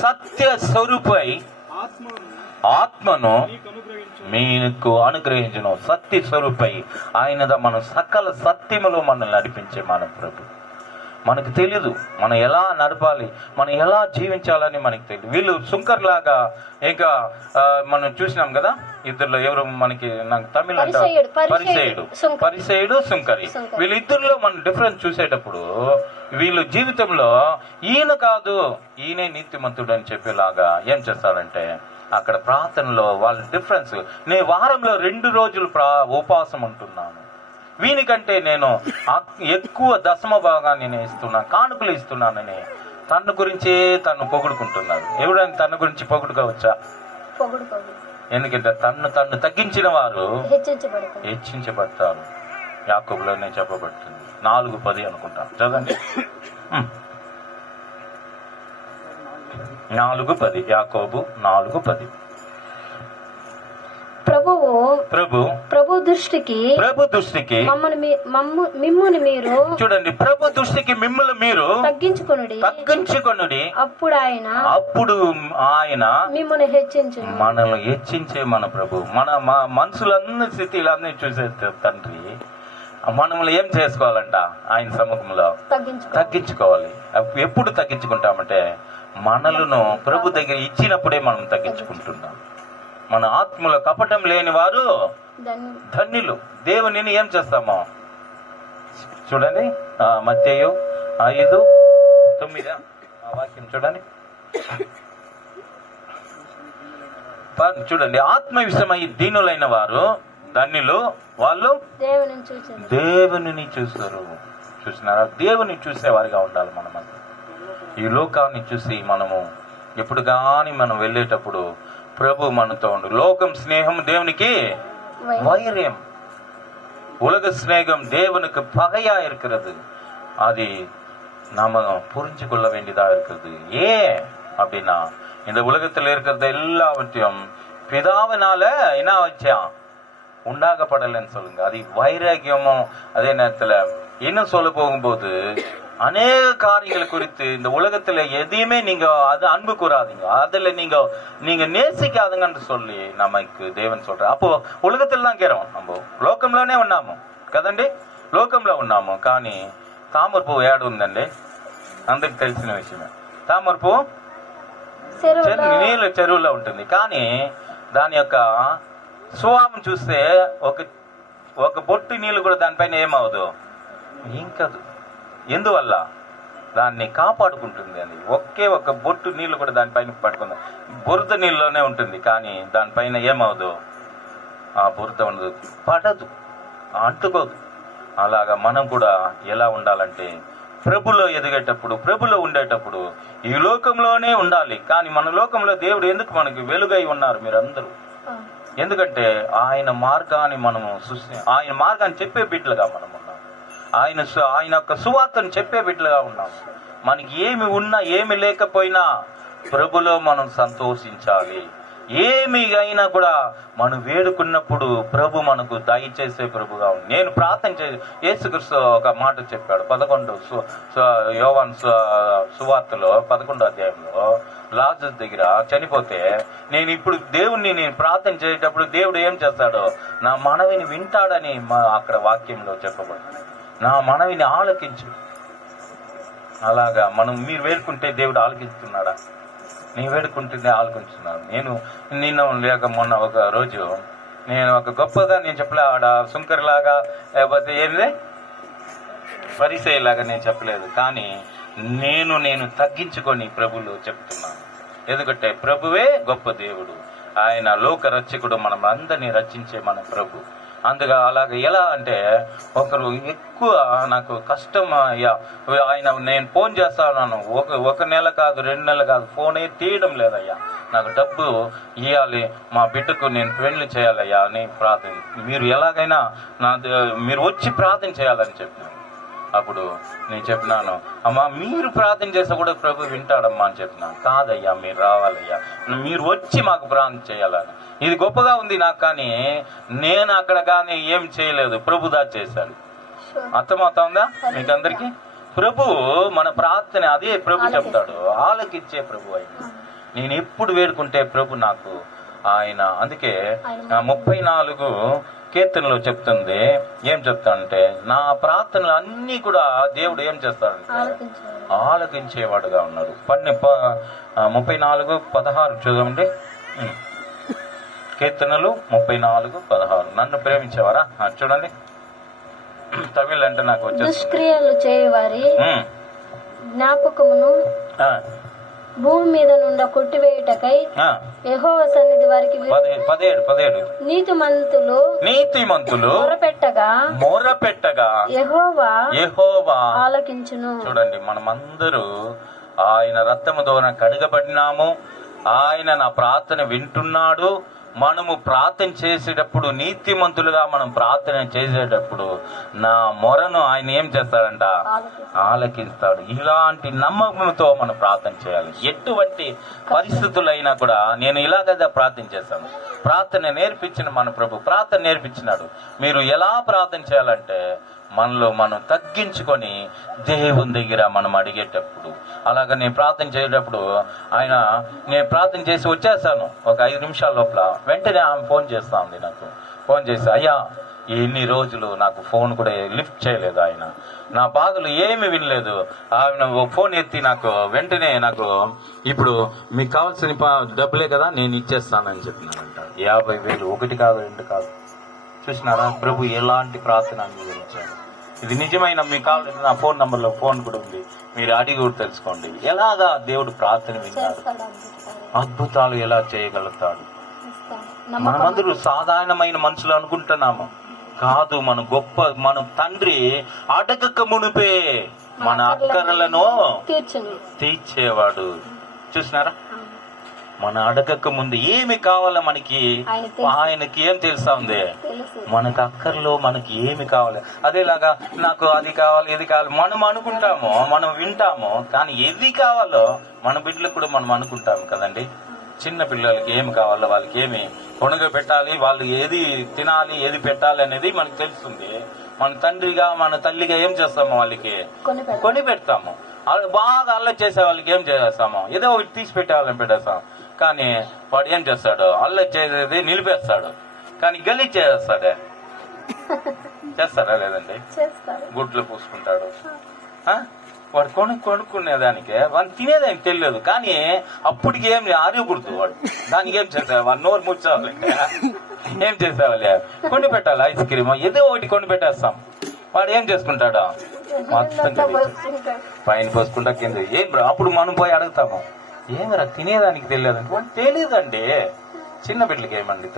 సత్య స్వరూపై ఆత్మను మీకు అనుగ్రహించును. సత్య స్వరూపై ఆయన మనం సకల సత్యములో మనల్ని నడిపించే మన ప్రభు. మనకు తెలీదు మనం ఎలా నడపాలి, మనం ఎలా జీవించాలని మనకు తెలియదు. వీళ్ళు సుంకర్లాగా ఇంకా మనం చూసినాం కదా, ఇద్దరులో ఎవరు మనకి, నాకు తమిళ పరిసయుడు సుంకరి, వీళ్ళిద్దరిలో మనం డిఫరెన్స్ చూసేటప్పుడు వీళ్ళు జీవితంలో ఈయన కాదు ఈయనే నీతిమంతుడు అని చెప్పేలాగా ఏం చేస్తారంటే అక్కడ ప్రార్థనలో వాళ్ళ డిఫరెన్స్. నేను వారంలో 2 రోజులు ఉపవాసం ఉంటున్నాను, వీనికంటే నేను ఎక్కువ దశమ భాగాన్ని నేను ఇస్తున్నాను, కానుకలు ఇస్తున్నానని తన గురించే తను పొగుడుకుంటున్నారు. ఎవరైనా తన గురించి పొగుడుకోవచ్చా? ఎందుకంటే తన్ను తగ్గించిన వారు హెచ్చించబడతారు. యాకోబులోనే చెప్పబడుతుంది. 4:10 అనుకుంటాను, చదవండి. 4:10 యాకోబు 4:10. ప్రభు దృష్టికి మిమ్ముని మీరు చూడండి, ప్రభు దృష్టికి మిమ్మల్ని మీరు తగ్గించుకొనుడి, అప్పుడు ఆయన మిమ్మల్ని మనల్ని హెచ్చించే మన ప్రభు. మన మనుషులన్నీ స్థితిలన్నీ చూసే తండ్రి మనల్ని ఏం చేసుకోవాలంట? ఆయన సముఖంలో తగ్గించుకోవాలి. ఎప్పుడు తగ్గించుకుంటామంటే మనలను ప్రభు దగ్గర ఇచ్చినప్పుడే మనం తగ్గించుకుంటున్నాం. మన ఆత్మలో కపటం లేని వారు ధన్యులు. దేవునిని ఏం చేస్తామో చూడండి, మత్తయి 5:9 వాక్యం చూడండి. చూడండి, ఆత్మ విషయమై దీనులైన వారు ధన్యులు, వాళ్ళు దేవుని చూస్తారు. చూసినారా? దేవుని చూసేవారిగా ఉండాలి మనమంతా. ఈ లోకాన్ని చూసి మనము ఎప్పుడు కానీ మనం వెళ్ళేటప్పుడు ప్రభు మనతో ఉండు. లోకం స్నేహం దేవునికి వైర్యం, உலக ஸ்நேகம் தேவனுக்கு பகையா இருக்கிறது. அது நாம புரிஞ்சு கொள்ள வேண்டியதா இருக்கிறது. ஏன் அப்படின்னா இந்த உலகத்தில் இருக்கிறது எல்லாவற்றையும் பிதாவினால என்ன வச்சான் உண்டாகப்படலைன்னு சொல்லுங்க. அது வைராகியமும் அதே நேரத்துல இன்னும் சொல்ல போகும்போது அநேக காரியங்கள் குறித்து இந்த உலகத்துல எதையுமே நீங்க அது அன்பு கூறாதீங்க, அதுல நீங்க நேசிக்காதுங்கன்னு சொல்லி நமக்கு தேவன் சொல்ற. அப்போ ఉలగத்துல కేరం நம்ம లోకంలోనే ఉన్నాము కదండి, లోకంలో ఉన్నాము. కానీ తామర పువ్వు ఏడు ఉందండి, అందరికి తెలిసిన విషయమే. తామర పువ్వు నీళ్ళ చెరువులో ఉంటుంది, కానీ దాని యొక్క స్వభావం చూస్తే ఒక బొట్టు నీళ్ళు కూడా దానిపైన ఏమవదు, ఇంకదు. ఎందువల్ల? దాన్ని కాపాడుకుంటుంది. అది ఒక బొట్టు నీళ్లు కూడా దానిపైన పట్టుకుంది. బురద నీళ్ళలోనే ఉంటుంది, కానీ దానిపైన ఏమవదు, ఆ బురద ఉండదు, పడదు, అంటుకోదు. అలాగా మనం కూడా ఎలా ఉండాలంటే ప్రభులో ఎదిగేటప్పుడు, ప్రభులో ఉండేటప్పుడు ఈ లోకంలోనే ఉండాలి. కానీ మన లోకంలో దేవుడు ఎందుకు మనకి వెలుగై ఉన్నారు మీరందరూ? ఎందుకంటే ఆయన మార్గాన్ని మనము ఆయన మార్గాన్ని చెప్పే బిడ్డలుగా మనం ఉన్నాం. ఆయన యొక్క సువార్తను చెప్పే బిడ్డలుగా ఉన్నాం. మనకి ఏమి ఉన్నా ఏమి లేకపోయినా ప్రభులో మనం సంతోషించాలి. ఏమి అయినా కూడా మనం వేడుకున్నప్పుడు ప్రభు మనకు దయచేసే ప్రభుగా ఉంది. నేను ప్రార్థన యేసుక్రీస్తు ఒక మాట చెప్పాడు 11 యోవాను సువార్తలో 11వ అధ్యాయంలో. లాజరు దగ్గర చనిపోతే నేను ఇప్పుడు దేవుణ్ణి ప్రార్థన చేసేటప్పుడు దేవుడు ఏం చేస్తాడో నా మనవిని వింటాడని అక్కడ వాక్యంలో చెప్పబడింది. నా మనవిని ఆలకించు. అలాగా మీరు వేడుకుంటే దేవుడు ఆలకిస్తున్నాడా? నీ వేడుకుంటుంటే ఆలకించున్నాను. నిన్న లేక మొన్న ఒక రోజు నేను ఒక గొప్పగా నేను చెప్పలే, ఆడ సుంకర్లాగా లేకపోతే ఏంది పరిసయ్యలాగా నేను చెప్పలేదు. కానీ నేను తగ్గించుకొని ప్రభులు చెప్తున్నాను. ఎందుకంటే ప్రభువే గొప్ప దేవుడు, ఆయన లోక రక్షకుడు, మనం అందరినీ రక్షించే మన ప్రభు. అందుగా అలాగే ఎలా అంటే ఒకరు ఎక్కువ నాకు కష్టం అయ్యా, ఆయన నేను ఫోన్ చేస్తాను, ఒక నెల కాదు 2 నెలలు కాదు, ఫోనే తీయడం లేదయ్యా, నాకు డబ్బు ఇవ్వాలి, మా బిడ్డకు నేను పెళ్లి చేయాలయ్యా అని ప్రార్థన. మీరు ఎలాగైనా మీరు వచ్చి ప్రార్థన చేయాలని చెప్పినాను. అప్పుడు నేను చెప్పినాను, అమ్మా మీరు ప్రార్థన చేస్తే కూడా ప్రభు వింటాడమ్మా అని చెప్పినాను. కాదయ్యా మీరు రావాలయ్యా, మీరు వచ్చి మాకు ప్రార్థన చేయాలని. ఇది గొప్పగా ఉంది నాకు, కానీ నేను అక్కడ కానీ ఏం చేయలేదు, ప్రభుదా చేశాడు. అర్థమవుతా మీకు అందరికి? ప్రభు మన ప్రార్థన అదే ప్రభు చెప్తాడు, ఆలకిచ్చే ప్రభు అయింది. నేను ఎప్పుడు వేడుకుంటే ప్రభు నాకు ఆయన, అందుకే 34 కీర్తనలో చెప్తుంది, ఏం చెప్తానంటే నా ప్రార్థనలు అన్నీ కూడా దేవుడు ఏం చేస్తాడంటే ఆలకించేవాడుగా ఉన్నాడు. 34:16 చూడండి. కీర్తనలు 34:16. నన్ను ప్రేమించేవారా చూడండి. తమిళ్ అంటే నాకు వచ్చేసి దుష్క్రియలు చేయవారి జ్ఞాపకమును భూమి మీద నుండి కొట్టివేయుటకై యెహోవా సన్నిధి వారికి 17 నీతిమంతులు మొరపెట్టగా యెహోవా ఆలకించును. చూడండి, మనమందరూ ఆయన రక్తము ద్వారా కడగబడినాము. ఆయన నా ప్రార్థన వింటున్నాడు. మనము ప్రార్థన చేసేటప్పుడు, నీతిమంతులుగా మనం ప్రార్థన చేసేటప్పుడు నా మొరను ఆయన ఏం చేస్తాడంట? ఆలకిస్తాడు. ఇలాంటి నమ్మకంతో మనం ప్రార్థన చేయాలి. ఎటువంటి పరిస్థితులైనా కూడా నేను ఇలాగ ప్రార్థన చేశాను. ప్రార్థన నేర్పించిన మన ప్రభు ప్రార్థన నేర్పించినాడు. మీరు ఎలా ప్రార్థన చేయాలంటే మనలో మనం తగ్గించుకొని దేవుని దగ్గర మనం అడిగేటప్పుడు, అలాగ నేను ప్రార్థన చేసేటప్పుడు నేను ప్రార్థన చేసి వచ్చేసాను, ఒక 5 నిమిషాల లోపల వెంటనే ఆమె ఫోన్ చేస్తా ఉంది. నాకు ఫోన్ చేసి, అయ్యా ఎన్ని రోజులు నాకు ఫోన్ కూడా లిఫ్ట్ చేయలేదు ఆయన, నా బాధలు ఏమి వినలేదు. ఆయన ఫోన్ ఎత్తి నాకు వెంటనే నాకు ఇప్పుడు మీకు కావాల్సిన డబ్బులే కదా నేను ఇచ్చేస్తానని చెప్పినానంట. 50,000, 1 కాదు 2 కాదు. చూసినారా ప్రభు ఎలాంటి ప్రార్థన అంగీకరించాడు. ఇది నిజమైన, మీకు కావాలంటే నా ఫోన్ నంబర్లో ఫోన్ కూడా ఉంది, మీరు అడిగి కూడా తెలుసుకోండి. ఎలాగా దేవుడు ప్రార్థన విన్నాడు, అద్భుతాలు ఎలా చేయగలుగుతాడు. మనమందరూ సాధారణమైన మనుషులు అనుకుంటున్నాము, కాదు. మన గొప్ప, మన తండ్రి అడగక మునిపే మన అక్కరలను తీర్చేవాడు. చూసినారా, మన అడగక ముందు ఏమి కావాలో మనకి ఆయనకి ఏం తెలుసా ఉంది. మనకు అక్కర్లో మనకి ఏమి కావాలి, అదేలాగా నాకు అది కావాలి ఇది కావాలి మనం అనుకుంటాము, మనం వింటాము. కానీ ఏది కావాలో మన బిడ్డలకు కూడా మనం అనుకుంటాము కదండి. చిన్న పిల్లలకి ఏమి కావాలో, వాళ్ళకి ఏమి కొనుగ పెట్టాలి, వాళ్ళు ఏది తినాలి, ఏది పెట్టాలి అనేది మనకు తెలుస్తుంది. మన తండ్రిగా మన తల్లిగా ఏం చేస్తాము, వాళ్ళకి కొని పెడతాము. వాళ్ళు బాగా అల్లరి చేసే వాళ్ళకి ఏం చేస్తాము, ఏదో ఒకటి తీసి పెట్టేవాళ్ళని పెట్టేస్తాం. కానీ వాడు ఏం చేస్తాడు, అల్లరి చేసేది నిలిపేస్తాడు, కానీ గలీజ్ చేస్తాడే. చేస్తారా లేదండి? గుడ్లు పూసుకుంటాడు. వాడు కొనుక్కునేదానికి వాడు తినేదానికి తెలియదు, కానీ అప్పటికి ఏం ఆరోగ్యకూడదు. వాడు దానికి ఏం చేసేవాళ్ళు, వాడు నోరు ముచ్చేవాళ్ళంటే ఏం చేసేవాళ్ళే, కొని పెట్టాలి. ఐస్ క్రీమ్ ఏదో ఒకటి కొని పెట్టేస్తాం. వాడు ఏం చేసుకుంటాడు, మొత్తం పైన పోసుకుంటా కింద. ఏం అప్పుడు మనం పోయి అడుగుతాము, ఏమరా తినేదానికి తెలియదండి. వాడు తెలియదండి. చిన్న బిడ్డలకి ఏమండి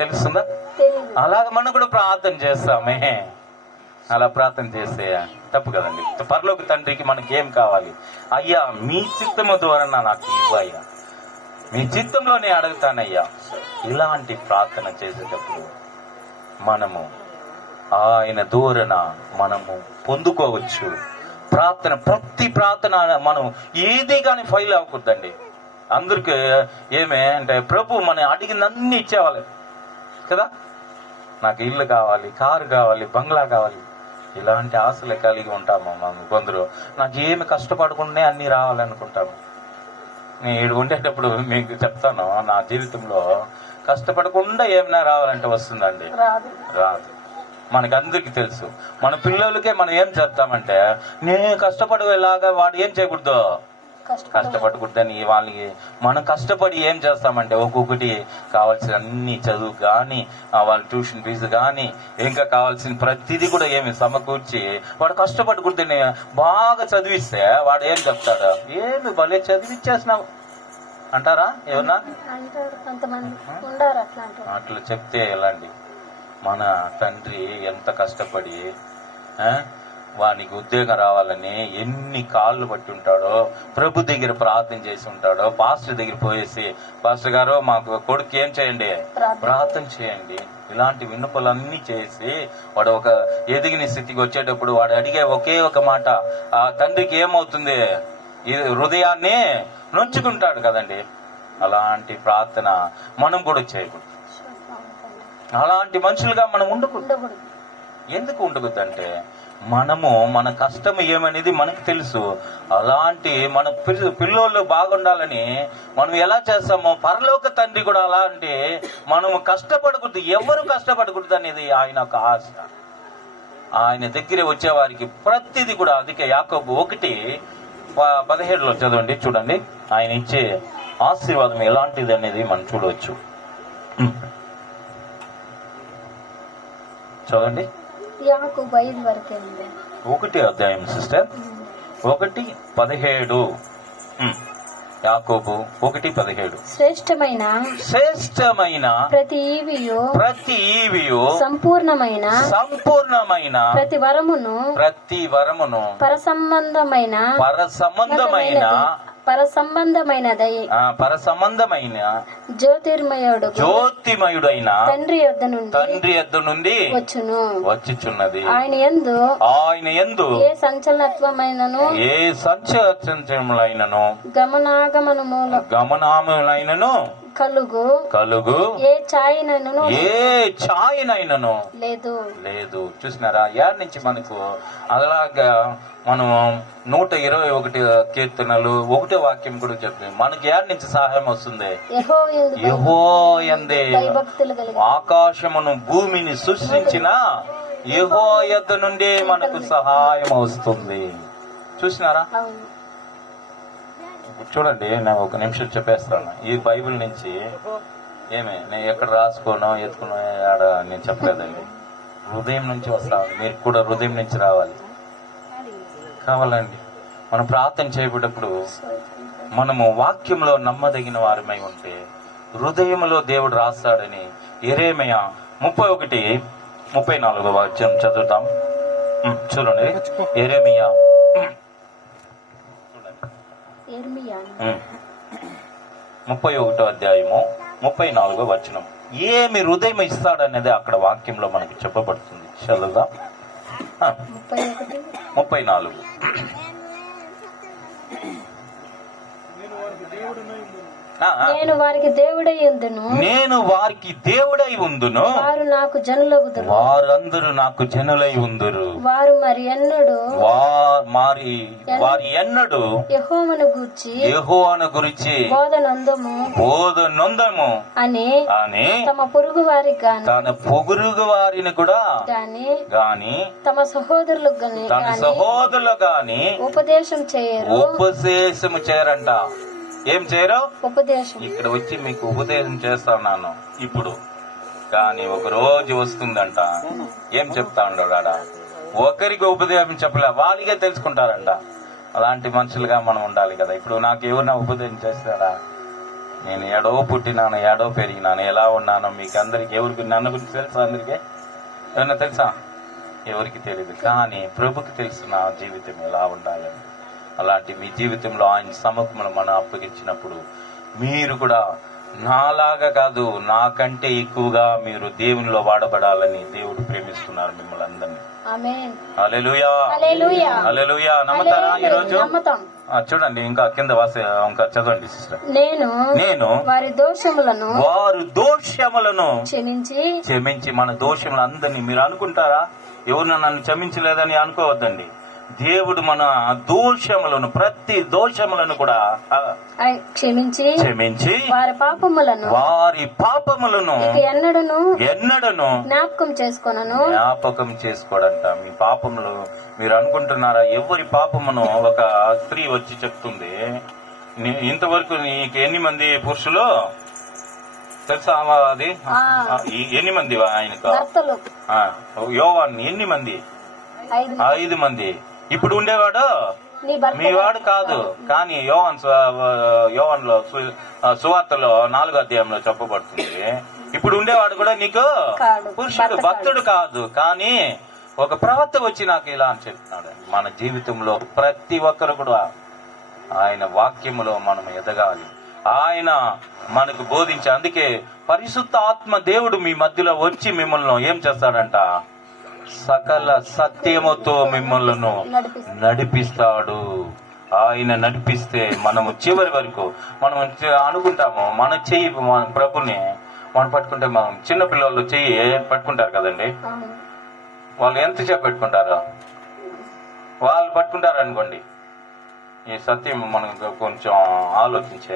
తెలుస్తుందా? అలాగ మనం కూడా ప్రార్థన చేస్తామే. అలా ప్రార్థన చేస్తే తప్పు కదండి. పరలోక తండ్రికి మనకి ఏం కావాలి, అయ్యా మీ చిత్తము ద్వారా నాకు ఇవ్వయ్యా, మీ చిత్తంలోనే అడుగుతానయ్యా. ఇలాంటి ప్రార్థన చేసేటప్పుడు మనము ఆయన దూరన మనము పొందుకోవచ్చు. ప్రార్థన, ప్రతి ప్రార్థన మనం ఏది కానీ ఫెయిల్ అవ్వకూడదండి. అందరికి ఏమే అంటే ప్రభు మనం అడిగినన్ని ఇచ్చేవాలి కదా. నాకు ఇల్లు కావాలి, కారు కావాలి, బంగ్లా కావాలి, ఇలాంటి ఆశలు కలిగి ఉంటాము మనం. కొందరు నాకు ఏమి కష్టపడకుండా అన్ని రావాలనుకుంటాము. నేను ఉండేటప్పుడు మీకు చెప్తాను, నా జీవితంలో కష్టపడకుండా ఏమైనా రావాలంటే వస్తుందండి? రాదు. మనకి అందరికి తెలుసు. మన పిల్లలకే మనం ఏం చెప్తామంటే, నేను కష్టపడేలాగా వాడు ఏం చేయకూడదు, కష్టపడకూడదని. వాళ్ళకి మనం కష్టపడి ఏం చేస్తామంటే ఒక్కొక్కటి కావాల్సిన అన్ని చదువు కానీ, వాళ్ళ ట్యూషన్ ఫీజు కానీ, ఇంకా కావాల్సిన ప్రతిదీ కూడా ఏమి సమకూర్చి వాడు కష్టపడకూడదని బాగా చదివిస్తే వాడు ఏం చెప్తాడు, ఏమి భలే చదివిచ్చేసినావు అంటారా ఏమన్నా? అట్లా చెప్తే ఎలా అండి? మన తండ్రి ఎంత కష్టపడి వానికి ఉద్యోగం రావాలని ఎన్ని కాళ్ళు పట్టి ఉంటాడో, ప్రభు దగ్గర ప్రార్థన చేసి ఉంటాడో, పాస్టర్ దగ్గర పోయేసి, పాస్టర్ గారు మాకు కొడుకు ఏం చేయండి, ప్రార్థన చేయండి, ఇలాంటి విన్నపలన్నీ చేసి వాడు ఒక ఎదిగిన స్థితికి వచ్చేటప్పుడు వాడు అడిగే ఒకే ఒక మాట ఆ తండ్రికి ఏమవుతుంది, హృదయాన్ని నొచ్చుకుంటాడు కదండి. అలాంటి ప్రార్థన మనం కూడా చేయకూడదు. అలాంటి మనుషులుగా మనం ఉండకూడదు. ఎందుకు ఉండకూడదు అంటే మనము మన కష్టం ఏమనేది మనకు తెలుసు. అలాంటి మన పిల్లోళ్ళు బాగుండాలని మనం ఎలా చేస్తామో పరలోక తండ్రి కూడా అలా అంటే మనము కష్టపడకూడదు, ఎవరు కష్టపడకూడదు అనేది ఆయన ఒక ఆశ. ఆయన దగ్గర వచ్చేవారికి ప్రతిదీ కూడా. అందుకే యాకోబు 1:17 చదవండి, చూడండి ఆయన ఇచ్చే ఆశీర్వాదం ఎలాంటిది అనేది మనం చూడవచ్చు. చదవండి. యాకోబు 5 వరకే ఉంది. 1వ అధ్యాయం సిస్టర్, 1:17. యాకోబు 1:17. శ్రేష్టమైన ప్రతి ఈవియు సంపూర్ణమైన ప్రతి వరమును పరసంబంధమైన జ్యోతిర్మయుడైన తండ్రి యొద్ద నుండి వచ్చుచున్నది. ఆయన యందు ఏ సంచలనత్వమైనను గమనాగమనములైనను కలుగు ఏ ఛాయనైనను లేదు. చూసినారా? యాడ్ నుంచి మనకు అలాగా మనం 121 కీర్తనలు 1వ వాక్యం కూడా చెప్తుంది. మనకి యాడ్ నుంచి సహాయం వస్తుంది. యెహోవాయందే ఆకాశమును భూమిని సృష్టించిన యెహోవా యొద్ద నుండి మనకు సహాయం వస్తుంది. చూసినారా? చూడండి, నేను ఒక నిమిషం చెప్పేస్తాను. ఈ బైబిల్ నుంచి నేను ఎక్కడ రాసుకోనో ఎత్తుకునో ఆడ నేను చెప్పలేదండి. హృదయం నుంచి వస్తాను. మీరు కూడా హృదయం నుంచి రావాలి కావాలండి. మనం ప్రార్థన చేయబడేటప్పుడు మనము వాక్యంలో నమ్మదగిన వారమై ఉంటే హృదయంలో దేవుడు రాస్తాడని యెరెమీయా 31:34 వాక్యం చదువుతాం. చూడండి, యెరెమీయా 31వ అధ్యాయము 34వ వచనం. ఏమి హృదయం ఇస్తాడనేది అక్కడ వాక్యంలో మనకి చెప్పబడుతుంది. చదువుదాం. 34. నేను వారికి దేవుడై ఉందును వారందరూ నాకు జనులై ఉందురు. వారు మరి ఎన్నడు యెహోవాను గురించి బోధనొందము అని తమ పొరుగు వారిని కూడా గాని తమ సహోదరులు గాని ఉపదేశం చేయరంట. ఏం చేయరు? ఉపదేశం. ఇక్కడ వచ్చి మీకు ఉపదేశం చేస్తాను ఇప్పుడు, కానీ ఒక రోజు వస్తుందంట. ఏం చెప్తా ఉండడా? ఒకరికి ఉపదేశం చెప్పలే, వాళ్ళకే తెలుసుకుంటారంట. అలాంటి మనుషులుగా మనం ఉండాలి కదా. ఇప్పుడు నాకు ఎవరినా ఉపదేశం చేస్తారా? నేను ఏడో పుట్టినాను, ఏడో పెరిగినాను, ఎలా ఉన్నానో మీకు అందరికి ఎవరికి నన్ను గురించి తెలుసా? అందరికీ ఏమన్నా తెలుసా? ఎవరికి తెలియదు, కానీ ప్రభుకి తెలుసు నా జీవితం ఎలా ఉండాలని. అలాంటి మీ జీవితంలో ఆయన సముఖంలో మనం అప్పగించినప్పుడు మీరు కూడా నాలాగా కాదు, నాకంటే ఎక్కువగా మీరు దేవునిలో వాడబడాలని దేవుడు ప్రేమిస్తున్నారు మిమ్మల్ని అందరినీ. హల్లెలూయా, హల్లెలూయా. నమ్ముతారా ఈరోజు? చూడండి, ఇంకా కింద ఇంకా చదవండి సిస్టర్. నేను వారి దోషములను క్షమించి మన దోషములు అందరినీ. మీరు అనుకుంటారా ఎవరు నన్ను క్షమించలేదని? అనుకోవద్దండి. దేవుడు మన దోషములను, ప్రతి దోషములను కూడా క్షమించి వారి పాపములను ఎన్నడను జ్ఞాపకం చేసుకోడంట. మీ పాపములు మీరు అనుకుంటున్నారా? ఎవరి పాపమును ఒక స్త్రీ వచ్చి చెప్తుంది. ఇంతవరకు నీకు ఎన్ని మంది పురుషులు తెలుసా? అది ఎన్ని మంది ఆయనకు? యోవాన్ ఎన్ని మంది? 5 మంది. ఇప్పుడు ఉండేవాడు మీ వాడు కాదు, కానీ యోవాన్లో సువార్తలో 4వ అధ్యాయంలో చెప్పబడుతుంది. ఇప్పుడు ఉండేవాడు కూడా నీకు పురుషుడు, భక్తుడు కాదు, కానీ ఒక ప్రవక్త వచ్చి నాకు ఇలా అని చెప్తున్నాడు. మన జీవితంలో ప్రతి ఒక్కరు కూడా ఆయన వాక్యములో మనం ఎదగాలి. ఆయన మనకు బోధించి, అందుకే పరిశుద్ధ ఆత్మ దేవుడు మీ మధ్యలో వచ్చి మిమ్మల్ని ఏం చేస్తాడంట? సకల సత్యముతో మిమ్మల్ని నడిపిస్తాడు. ఆయన నడిపిస్తే మనము చివరి వరకు మనం అనుకుంటాము మన చెయ్యి ప్రభుని మనం పట్టుకుంటే, మనం చిన్న పిల్లలు చెయ్యి పట్టుకుంటారు కదండి, వాళ్ళు ఎంతసేపు పెట్టుకుంటారు? వాళ్ళు పట్టుకుంటారు అనుకోండి, ఈ సత్యం మనం కొంచెం ఆలోచించేయాలి.